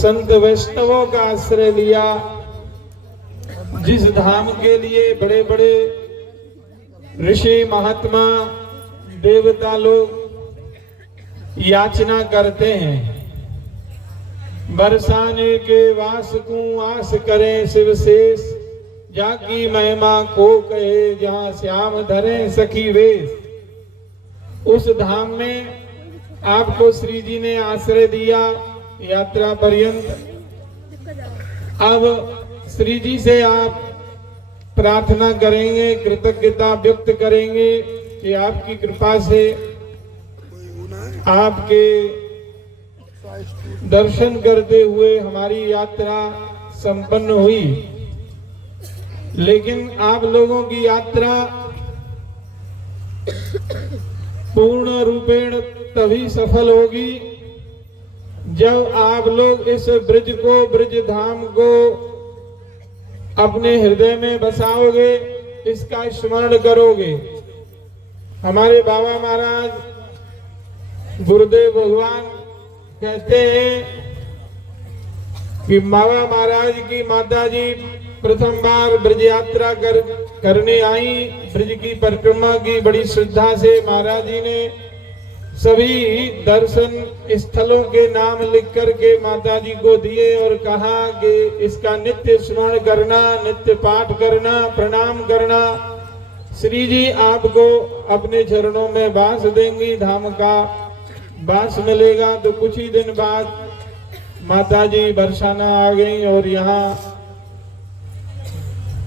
संत वैष्णवों का आश्रय लिया। जिस धाम के लिए बड़े बड़े ऋषि महात्मा देवता लोग याचना करते हैं, बरसाने के वास को आस करें शिव शेष, जाकी महिमा को कहे जहाँ श्याम धरे सखी वेश। उस धाम में आपको श्री जी ने आश्रय दिया यात्रा पर्यंत। अब श्री जी से आप प्रार्थना करेंगे, कृतज्ञता व्यक्त करेंगे कि आपकी कृपा से आपके दर्शन करते हुए हमारी यात्रा संपन्न हुई। लेकिन आप लोगों की यात्रा पूर्ण रूपेण तभी सफल होगी जब आप लोग इस ब्रज को, ब्रज धाम को अपने हृदय में बसाओगे, इसका स्मरण करोगे। हमारे बाबा महाराज गुरुदेव भगवान कहते हैं कि बाबा महाराज की माता जी प्रथम बार ब्रज यात्रा करने आई। ब्रज की परिक्रमा की बड़ी श्रद्धा से महाराज जी ने सभी दर्शन स्थलों के नाम लिख करके माता जी को दिए और कहा कि इसका नित्य स्मरण करना, नित्य पाठ करना, प्रणाम करना। श्री जी आपको अपने चरणों में वास देंगी, धाम का वास मिलेगा। तो कुछ ही दिन बाद माता जी बरसाना आ गई और यहाँ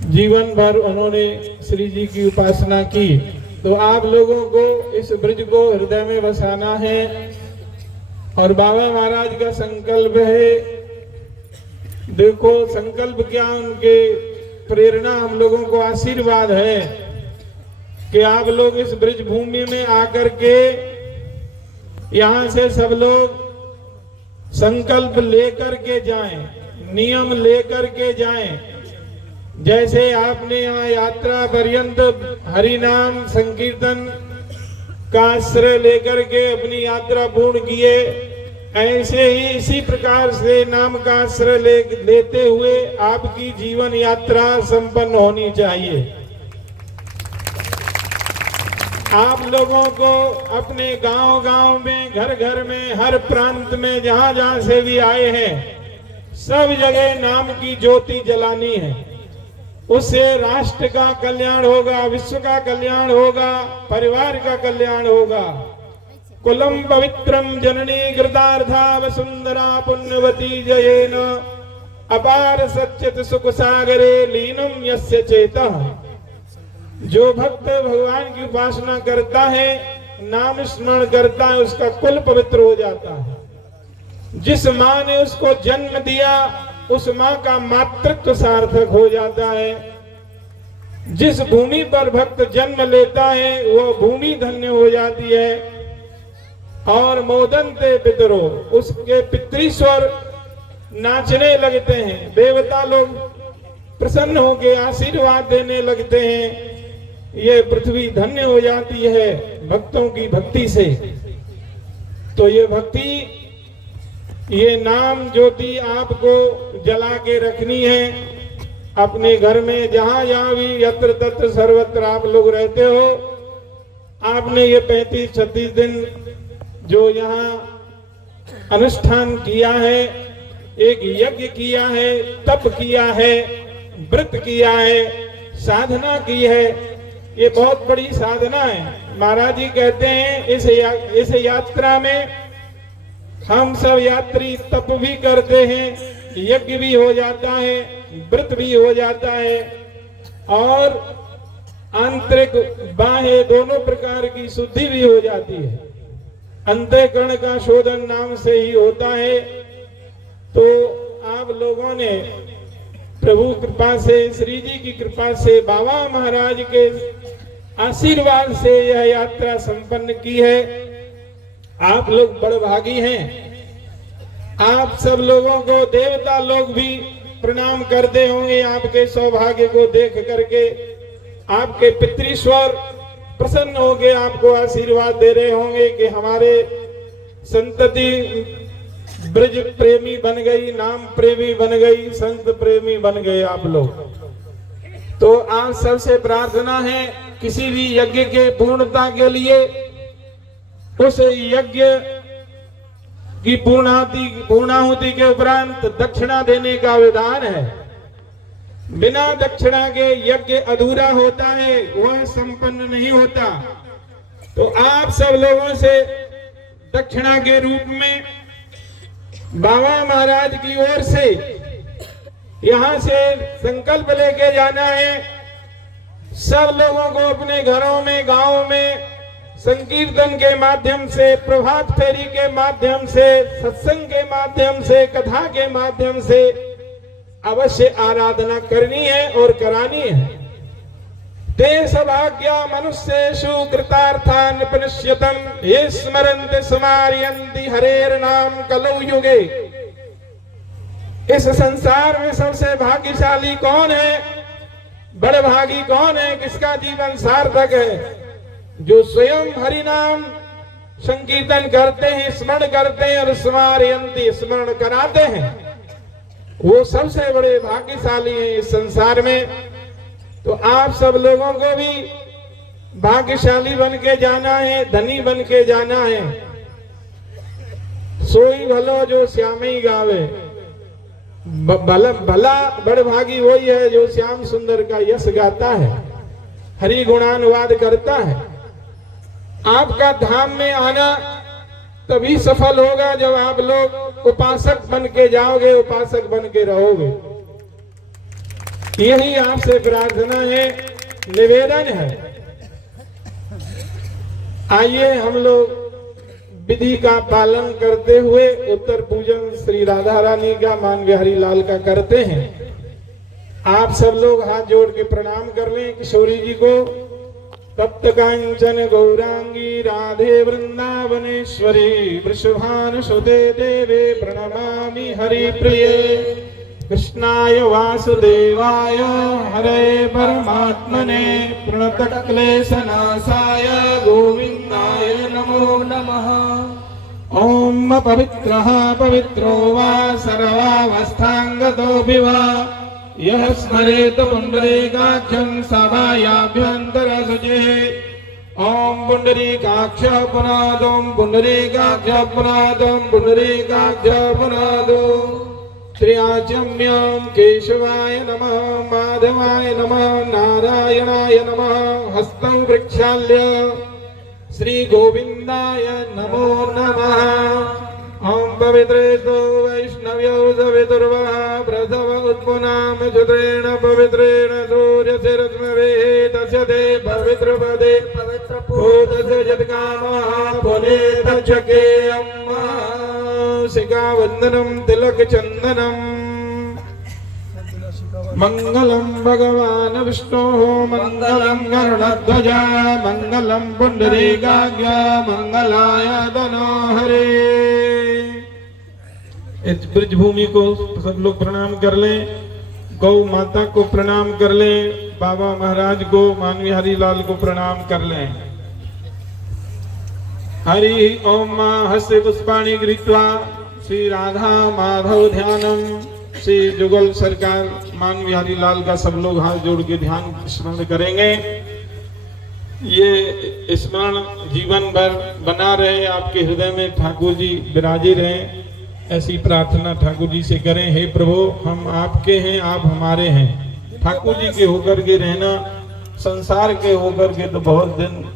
जीवन भर उन्होंने श्री जी की उपासना की। तो आप लोगों को इस ब्रज को हृदय में बसाना है और बाबा महाराज का संकल्प है। देखो संकल्प क्या, उनके प्रेरणा हम लोगों को आशीर्वाद है कि आप लोग इस ब्रज भूमि में आकर के यहाँ से सब लोग संकल्प लेकर के जाएं, नियम लेकर के जाएं। जैसे आपने यहाँ यात्रा पर्यंत हरि नाम संकीर्तन का आश्रय लेकर के अपनी यात्रा पूर्ण किए, ऐसे ही इसी प्रकार से नाम का आश्रय लेते हुए आपकी जीवन यात्रा संपन्न होनी चाहिए। आप लोगों को अपने गांव-गांव में, घर-घर में, हर प्रांत में जहां-जहां से भी आए हैं, सब जगह नाम की ज्योति जलानी है। उससे राष्ट्र का कल्याण होगा, विश्व का कल्याण होगा, परिवार का कल्याण होगा। कुलम पवित्रम जननी कृतार्था वसुंधरा पुण्यवती जयेन अपार सच्चित सुख सागरे लीनम यस्य चेतः। जो भक्त भगवान की उपासना करता है, नाम स्मरण करता है, उसका कुल पवित्र हो जाता है। जिस माँ ने उसको जन्म दिया उस माँ का मातृत्व सार्थक हो जाता है। जिस भूमि पर भक्त जन्म लेता है वह भूमि धन्य हो जाती है। और मोदन्ते पितरो, उसके पितृस्वर नाचने लगते हैं, देवता लोग प्रसन्न होकर आशीर्वाद देने लगते हैं। ये पृथ्वी धन्य हो जाती है भक्तों की भक्ति से। तो ये भक्ति, ये नाम ज्योति आपको जला के रखनी है अपने घर में, जहां जहां भी यत्र तत्र सर्वत्र आप लोग रहते हो। आपने ये 35-36 दिन जो यहाँ अनुष्ठान किया है, एक यज्ञ किया है, तप किया है, व्रत किया है, साधना की है, ये बहुत बड़ी साधना है। महाराज जी कहते हैं इस यात्रा में हम सब यात्री तप भी करते हैं, यज्ञ भी हो जाता है, व्रत भी हो जाता है और आंतरिक बाह्य दोनों प्रकार की शुद्धि भी हो जाती है। अंतःकरण का शोधन नाम से ही होता है। तो आप लोगों ने प्रभु कृपा से, श्री जी की कृपा से, बाबा महाराज के आशीर्वाद से यह यात्रा संपन्न की है। आप लोग बड़भागी हैं। आप सब लोगों को देवता लोग भी प्रणाम करते होंगे आपके सौभाग्य को देख करके। आपके पितृस्वर प्रसन्न होकर आपको आशीर्वाद दे रहे होंगे कि हमारे संतति ब्रज प्रेमी बन गई, नाम प्रेमी बन गई, संत प्रेमी बन गए आप लोग। तो आप सबसे प्रार्थना है किसी भी यज्ञ के पूर्णता के लिए उस यज्ञ की पूर्णाहुति के उपरांत दक्षिणा देने का विधान है। बिना दक्षिणा के यज्ञ अधूरा होता है, वह संपन्न नहीं होता। तो आप सब लोगों से दक्षिणा के रूप में बाबा महाराज की ओर से यहां से संकल्प लेके जाना है। सब लोगों को अपने घरों में, गांवों में संकीर्तन के माध्यम से, प्रभात फेरी के माध्यम से, सत्संग के माध्यम से, कथा के माध्यम से अवश्य आराधना करनी है और करानी है। ते सभाग्या मनुष्येषु कृतार्थान् प्रनिश्यतम् ये स्मरन्ति स्मारयन्ति हरेर नाम कलौ युगे। इस संसार में सबसे भाग्यशाली कौन है, बड़भागी कौन है, किसका जीवन सार्थक है? जो स्वयं हरि नाम संकीर्तन करते हैं, स्मरण करते हैं और स्मारयन्ति स्मरण कराते हैं, वो सबसे बड़े भाग्यशाली हैं इस संसार में। तो आप सब लोगों को भी भाग्यशाली बन के जाना है, धनी बन के जाना है। सोई भलो जो श्यामी गावे, भला बड़भागी वही है जो श्याम सुंदर का यश गाता है, हरि गुणानुवाद करता है। आपका धाम में आना तभी सफल होगा जब आप लोग उपासक बन के जाओगे, उपासक बन के रहोगे। यही आपसे प्रार्थना है, निवेदन है। आइए हम लोग विधि का पालन करते हुए उत्तर पूजन श्री राधा रानी का, मान बिहारी लाल का करते हैं। आप सब लोग हाथ जोड़ के प्रणाम कर लें किशोरी जी को। तप्त कांचन गौरांगी राधे वृंदावनेश्वरी वृषभानुसुते देवे प्रणमामि हरिप्रिये। कृष्णाय वासुदेवाय हरे परमात्मने प्रणतक्लेशनाशाय गोविन्दाय नमो नमः। ओम पवित्रः पवित्रो वा सर्वावस्थांगतोऽपि वा यः स्मरेत पुंडरीकाक्षं सभायाभ्यन्तरशुचिः। ओम पुंडरीकाक्ष पुनादो पुंडरीकाक्ष पुनादो पुंडरीकाक्ष पुनादो। त्र्याचम्यं केशवाय नमः, माधवाय नमः, नारायणाय नमः। हस्तौ वृक्षाल्य श्री गोविंदाय नमो नमः। ओम पवित्रेतो वैष्णव्यो सवितुर्वः प्रसव उत्पुनाम चतुरेण पवित्रेण सूर्यस्य रश्मवे तस्य ते पवित्रपदे भूतस्य यत्कामः पुनीतचकेयम्। शिखावन्दनं तिलकचन्दनम्। मंगलम भगवान विष्णोः मंगलम गरुड़ध्वज मंगलम पुंडरीकाक्ष मंगलाय तनो हरे। इस ब्रज भूमि को सब लोग प्रणाम कर लें, गौ माता को प्रणाम कर लें, बाबा महाराज को, मान बिहारी लाल को प्रणाम कर लें। हरि ओम हस्य पुष्पाणि गृहीत्वा श्री राधा माधव ध्यानम। श्री जुगल सरकार मान बिहारी लाल का सब लोग हाथ जोड़ के ध्यान स्मरण करेंगे। ये स्मरण जीवन भर बना रहे, आपके हृदय में ठाकुर जी विराजे रहे, ऐसी प्रार्थना ठाकुर जी से करें। हे प्रभु, हम आपके हैं, आप हमारे हैं। ठाकुर जी के होकर के रहना, संसार के होकर के तो बहुत दिन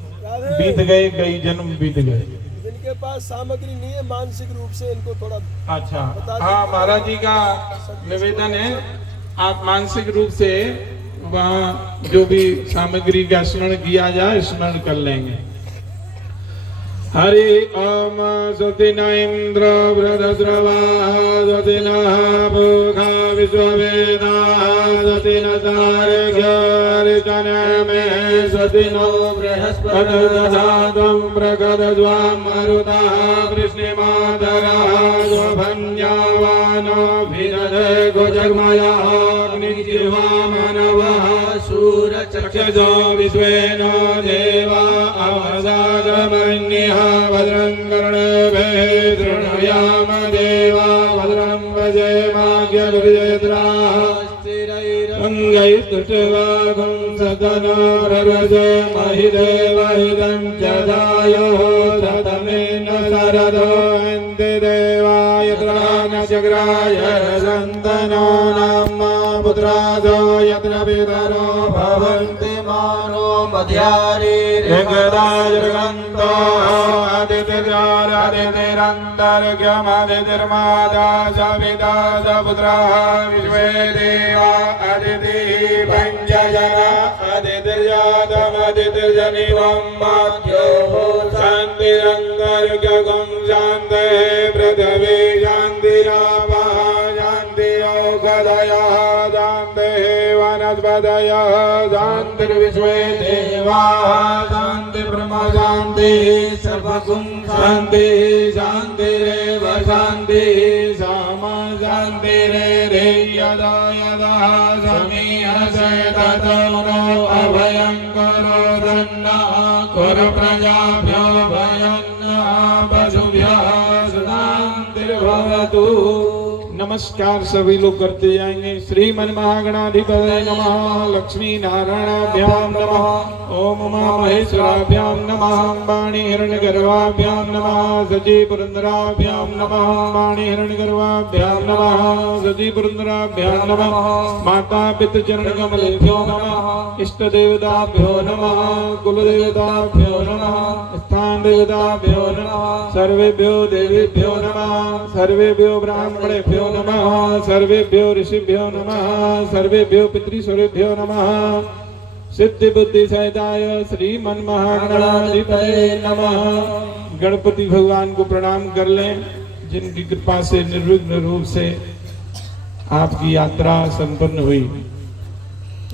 बीत गए, कई जन्म बीत गए। जिनके पास सामग्री नहीं है मानसिक रूप से, इनको थोड़ा अच्छा, हाँ, महाराज जी का निवेदन है, आप मानसिक रूप से वहाँ जो भी सामग्री का स्मरण किया जाए स्मरण कर लेंगे। हरि ओम सति न इंद्र वृद्रवा सति न भूखा विश्ववेदा सति न तार्क्यर्चन में सति नो बृहस्पति दधातुं प्रगदध्वं मरुतः वृष्णिमातरः स्वभन्यावानो भिदधे गोजगमयः अग्निजिह्वा मानवः शूरचक्षुषो विश्वेनो देवा अवसागमन्यः भद्रं कर्णेभिः शृणुयाम देवा अंगैस्तुष्टवागं सदनाररज महिदेवहिदं च दायो रतमेन सरदो अन्ते देवाय त्राणचक्राय सन्तनो नामा पुत्रादो यत्र पितरो भवन्ति मानो मध्यारे ऋगदाजगन्तो आदित्यरादितिरन्तर्गमदितिर्मादा सविता सपुत्रः विश्वे देवा अदिति पञ्चजना अदितिर्जातमदितिर्जनिवं माध्यो शान्तिरन्तर्गं शान्ते पृथिवी शान्तिरापः शान्तिरोगदयः शान्तिः वनस्पतयः शान्तिर्विश्वे देवाः शान्ति ब्रह्म शान्ति सर्वगुण शान्ति शान्तिरेव शान्ति सामा शान्तिरे यदा यदा समीहसे ततो अभयं करो दन्नः कुरु प्रजाभ्यो भयन्नः पशुभ्यः शान्तिर्भवतु। नमस्कार सभी लोग करते जाएंगे। श्रीमन महागणाधिपतये नमः, लक्ष्मी नारायणाभ्याम नमः, ओम उमा महेश्वराभ्यां नमः, वाणी हिरण्यगर्भाभ्यां नमः, सजी पुरंदराभ्यां नमः, वाणी हिरण्यगर्भाभ्यां नमः, सजी पुरंदराभ्यां नमः, माता पितृचरण कमलेभ्यो नमः, इष्ट देवताभ्यो नमः, कुल देवताभ्यो नमः, स्थान देवताभ्यो नमः, सर्वेभ्यो देवेभ्यो नमः, सर्वेभ्यो ब्राह्मणेभ्यो नमः, सर्वेभ्यो ऋषिभ्यो नमः, सर्वेभ्यो पितृस्वरेभ्यो नमः। सिद्धि बुद्धि सहिताय श्रीमन महागणाधिपतये नमः। गणपति भगवान को प्रणाम कर लें, जिनकी कृपा से निर्विघ्न रूप से आपकी यात्रा संपन्न हुई।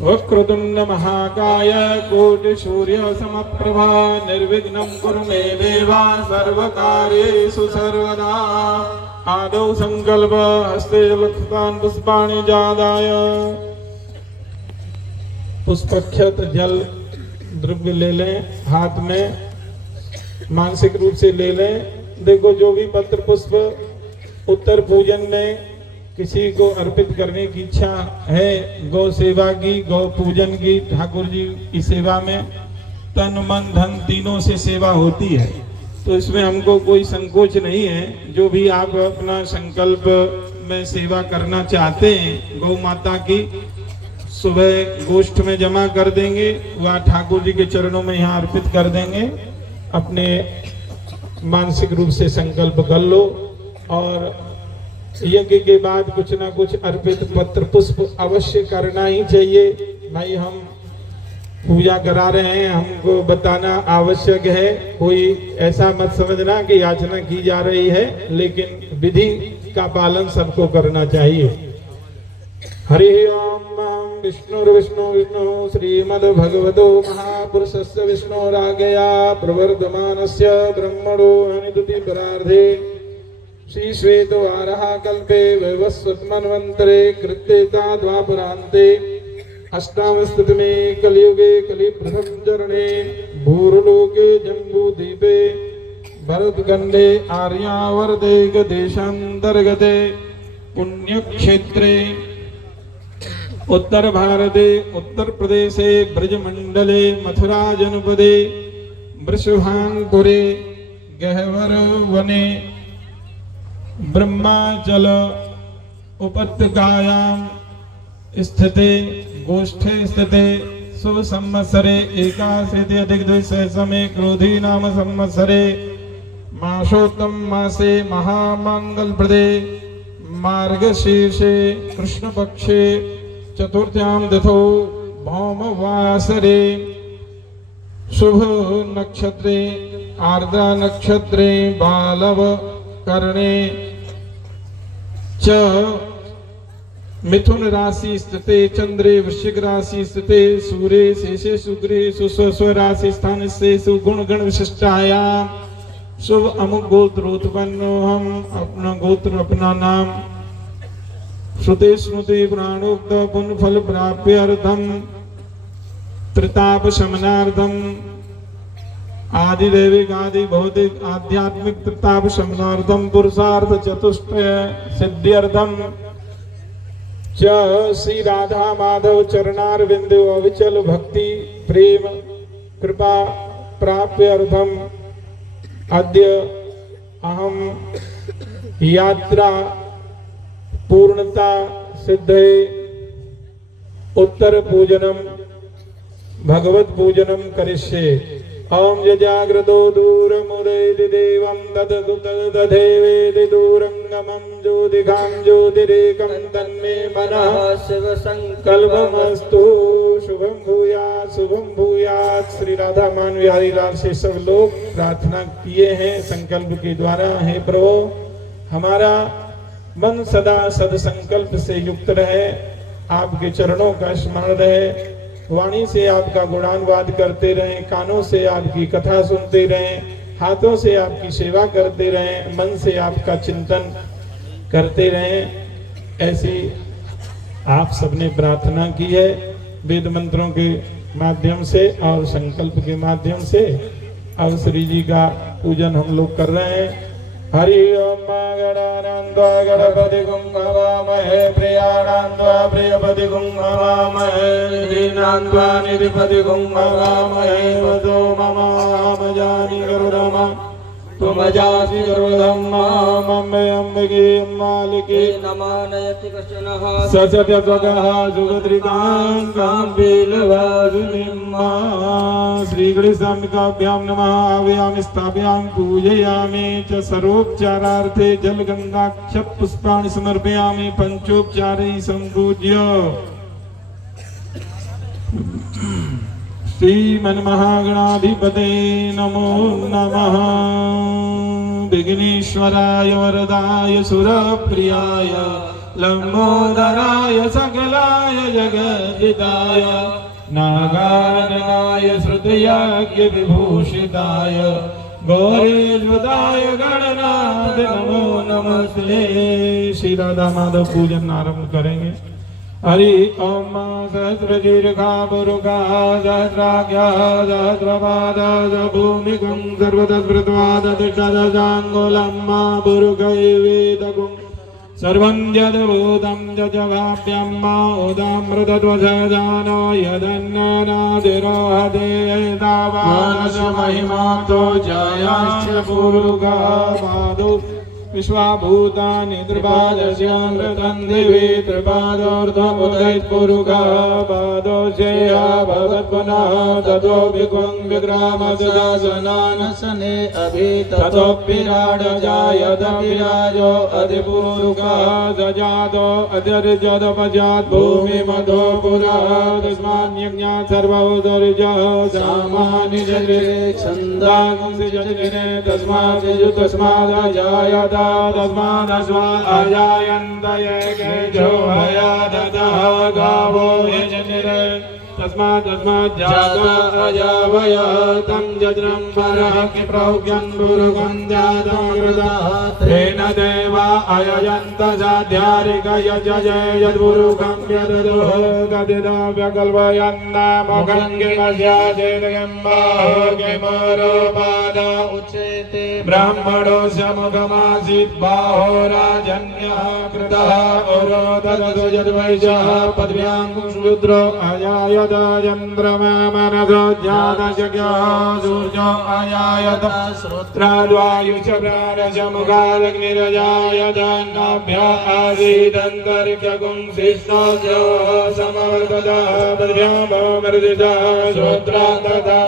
वक्रतुंड महाकाय कोटि सूर्य समप्रभा निर्विघ्नं कुरु मे देवा सर्वकार्येषु सर्वदा। आदौ संकल्प हस्ते लक्षितान् पुष्पाणि जादाय। पुष्पक्षत जल द्रव्य ले लें, हाथ में मानसिक रूप से ले लें। देखो जो भी पत्र पुष्प उत्तर पूजन में किसी को अर्पित करने की इच्छा है, गौ सेवा की, गौ पूजन की, ठाकुर जी की सेवा में तन मन धन तीनों से सेवा होती है, तो इसमें हमको कोई संकोच नहीं है। जो भी आप अपना संकल्प में सेवा करना चाहते हैं गौ माता की, सुबह गोष्ठ में जमा कर देंगे, वह ठाकुर जी के चरणों में यहाँ अर्पित कर देंगे। अपने मानसिक रूप से संकल्प कर लो और यज्ञ के बाद कुछ ना कुछ अर्पित पत्र पुष्प अवश्य करना ही चाहिए। भाई हम पूजा करा रहे हैं, हमको बताना आवश्यक है। कोई ऐसा मत समझना कि याचना की जा रही है, लेकिन विधि का पालन सबको करना चाहिए। हरि ओम विष्णुर्विष्णु विष्णु श्रीमद्भगवतो महापुरुषस्य विष्णोराज्ञया प्रवर्तमानस्य ब्रह्मणो अनिदुति परार्धे श्री श्वेतवारः कल्पे वैवस्वतमन्वन्तरे कृत्येता द्वापरान्ते अष्टामस्तमे कलियुगे कलिप्रथम चरणे भूर्लोके जम्बूद्वीपे भरतखण्डे आर्यावर्ते देशान्तर्गते पुण्यक्षेत्रे उत्तर भारते उत्तर प्रदेशे ब्रजमंडले मथुरा जनपदे वृषभांगपुरे गहवर वने ब्रह्माचल उपत्यकायां स्थिते गोष्ठे स्थिते शुभ संवत्सरे एकादशेति अधिक द्विसहस्रमे क्रोधी नाम संवत्सरे मासोत्तम मासे महामंगलप्रदे मार्गशीर्षे कृष्णपक्षे चतुर्थ्यां तिथौ भौमवासरे शुभ नक्षत्रे आर्द्रा नक्षत्रे बालव करणे च मिथुन राशि स्थिते चंद्रे वृश्चिक राशि स्थिते सूर्ये शेषे शुक्रे सुस्व राशि स्थान से सुगुण गण विशिष्टाया शुभ अमुक गोत्रोत्पन्नो। हम अपना गोत्र अपना नाम श्रुते स्मृति पुराणोक्त पुण्य फल प्राप्य अर्थम त्रिताप शमनार्थम आदि दैविक आदि भौतिक आध्यात्मिक त्रिताप शमनार्थम पुरुषार्थ चतुष्टय सिद्ध्यर्थम च श्री राधा माधव चरणारविंद अविचल भक्ति प्रेम कृपा प्राप्य अर्थम अद्य अहम यात्रा पूर्णता सिद्धे उत्तर पूजनम भगवत पूजनम करिष्ये। ओम जजाग्रतो दूरमुदैति देवं तददेवेति दूरं गमं ज्योतिकां ज्योतिरेकं तन्मे मनः शिव संकल्प कल्पमस्तु। शुभम भूयात्। श्री राधा मान बिहारी लाल से सब लोग प्रार्थना किए हैं संकल्प के द्वारा। हे प्रभु, हमारा मन सदा सदसंकल्प से युक्त रहे, आपके चरणों का स्मरण रहे, वाणी से आपका गुणानुवाद करते रहें, कानों से आपकी कथा सुनते रहें, हाथों से आपकी सेवा करते रहें, मन से आपका चिंतन करते रहें। ऐसी आप सबने प्रार्थना की है वेद मंत्रों के माध्यम से और संकल्प के माध्यम से। अब श्री जी का पूजन हम लोग कर रहे हैं। हरि ओम गणानान्त्वा गणपति गुंहवामहे प्रियाणान्त्वा प्रियपति गुंहवामहे निधीनान्त्वा निधिपति गुंहवामहे वसो ममामजानि गरुडमा तुमजासि गरुडं मामम्बे अम्बिके मालिके नमानयति कश्चनः सचत्यत्वगः सुभद्रिकां काम्बीलवासुनिम्मा। श्रीगणेशाम्बिकाभ्यां नमः। आवाहयामि स्थापयामि पूजयामि च। सर्वोपचारार्थे जलगंगाक्ष पुष्पाणि समर्पयामि पंचोपचारैः सम्पूज्य। श्रीमन्महागणाधिपते नमो नमः। विघ्नेश्वराय वरदाय सुरप्रियाय लंबोदराय सकलाय जगद्दिताय नागाननाय श्रुतयज्ञ विभूषिताय गौरीश्वराय गणनाथ नमो नमस्ते। श्री राधा माधव पूजन आरंभ करेंगे। हरि ओम सहस्रशीर्षा पुरुषा सहस्राख्या सहस्रपादा भूमिकं सर्वतस्मृत्वादतिष्ठदशाङ्गुलं मा पुरुषैवेदकुं सर्वं यद्भूतं जगव्याप्यं मा उदामृतध्वजजानो यदन्यनादिरोहते एतावानस्य महिमातो जयाश्च पुरुषा पादौ विश्वाभूतानि त्रिपादस्यामृतं दिवि त्रिपादोर्ध्वमुदैत्पुरुषा पादोऽस्यैव भवत्पुनः ततो विकुं विग्रामसदासनानसने अभि ततोऽपिराडजायत विराजो अधिपुरुषः सजातो अतिर्जदपजात् भूमिमधो पुरः तस्मान्यज्ञात् सर्वोदर्जः सामानि जगरे छन्दांसि जगरे तस्मादजायत तस्मादस्मात् अजायन्त येकेभ्यो हयादतः गावो यजनिरे तस्मात् जाता अजावया तं जज्रं परः किप्रौक्यं पुरुषं जातं कृतः तेन देवा अयजन्त साध्यारिक यजये यद्पुरुषं यददुः कदिदाव्यकल्पयन्नामकं किमस्याचेदयं बाहोर्किमरोपाद उच्यते ब्राह्मणोऽस्य मुखमासीत् बाहो राजन्यः कृतः उरोददतु यद्वैश्यः पद्भ्यां शूद्रो अजायत चन्द्रमा मनसो जातशक्यः सूर्यो अजायत श्रोत्राद्वायुश्च प्राणश्च मुखादग्निरजायत नाभ्य आसीदन्तरिक्षगुं शिष्णोऽस्योः समवर्ततः पद्भ्यां भवमर्दितः श्रोत्रान्ततः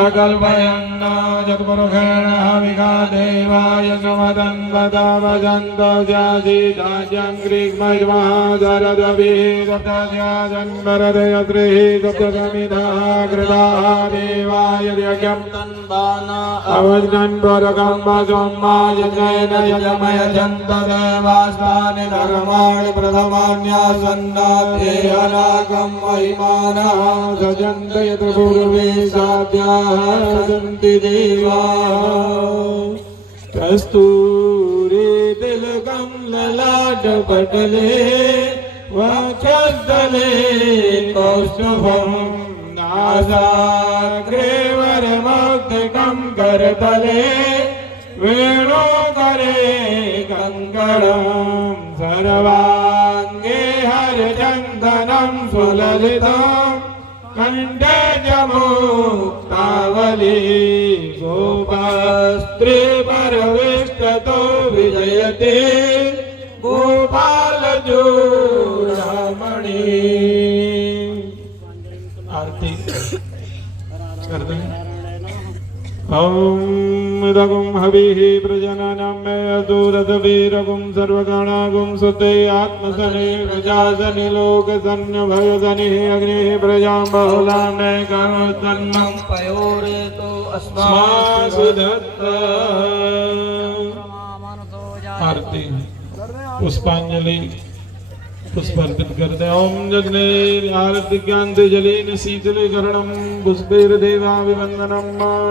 अकल्पयन्ना जगपुरुषेण हविका देवाय सुमदन्वता वदन्तो जासीदाज्यं ग्रीग्मैर्मः शरदभिः सप्तस्याजन्मरदयत्रिः सप्तसमिधाः कृताः देवाय यज्ञं तन्वाना अवज्ञन् पुरुषं वसुम्मा यज्ञेन यजमयजन्त देवास्तानि धर्माणि प्रथमान्यासन्नाथे अनाकं महिमानः सजन्त यत्र पूर्वे साध्या सन्ति देवा कस्तूरी तिलकं ललाटपटले वक्षस्थले कौस्तुभं नासाग्रे वरमौक्तिकं करतले वेणुकरे कङ्कणं सर्वान् अंगे हर चंदनम सुललितम कंठे च मुक्तावली गोपास्त्रे परविष्टतो विजयते गोपाल चूड़ामणि। आरती कर दें। ओम रघुम हविः प्रजननं मे अदूरदवीरगुं सर्वगणागुं सुते आत्मसने प्रजासनि लोकसन्न भयसनिः अग्निः प्रजां बहुलां मे कर्मतन्नं पयोरेतो अस्मासु दत्त। आरती पुष्पांजलि पुष्प अर्पित कर दे। ओम जग्ने आरती ज्ञानते जलेन शीतलीकरणं पुष्पैर्देवाभिवन्दनं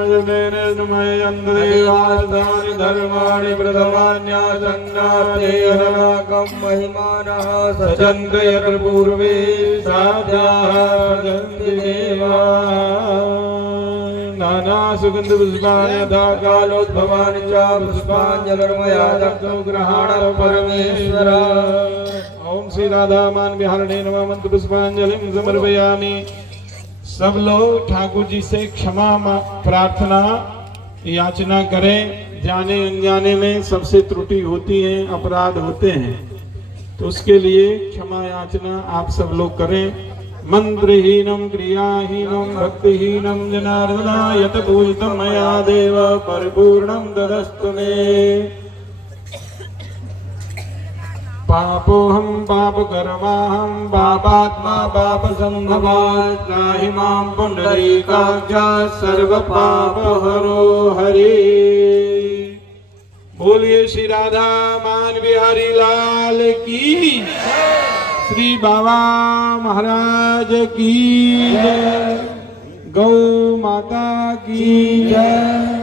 जग्नेन नमयन्द्रेवार्धानि धर्माणि प्रथमान्यासन्नाथे अनाकं महिमानः सचन्त यत्र पूर्वे साध्याः भजन्ति देवाः। नाना सुगंध पुष्पाणि यथा कालोद्भवानि च पुष्पाञ्जलिर्मया दत्तो गृहाण परमेश्वर। ओम श्री राधा मान बिहारणे नमः मंत्र पुष्पांजलिं समर्पयामि। सब लोग ठाकुर जी से क्षमा प्रार्थना याचना करें। जाने अनजाने में सबसे त्रुटि होती है, अपराध होते हैं, तो उसके लिए क्षमा याचना आप सब लोग करें। मंत्रहीनम क्रियाहीनम भक्तिहीनम जनार्दना यत पूजितं मया देव परिपूर्णं तदस्तु मे। पापोहम पापकर्माहम पापात्मा पापसंभवात् त्राहि मां पुंडरीकाक्षात् सर्वपापहरो हरे। बोलिए श्री राधा मान बिहारी लाल की, श्री बाबा महाराज की जय, गौ माता की जय।